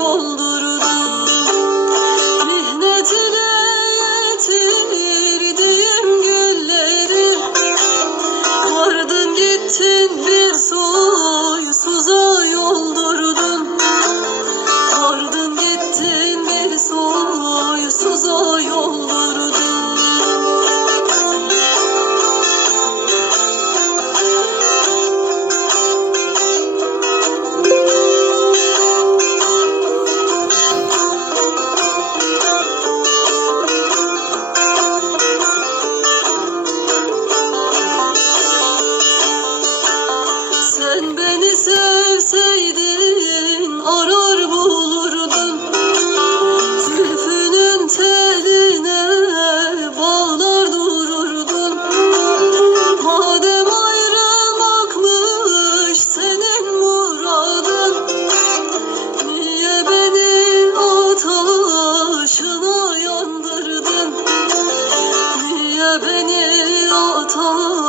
yollar hata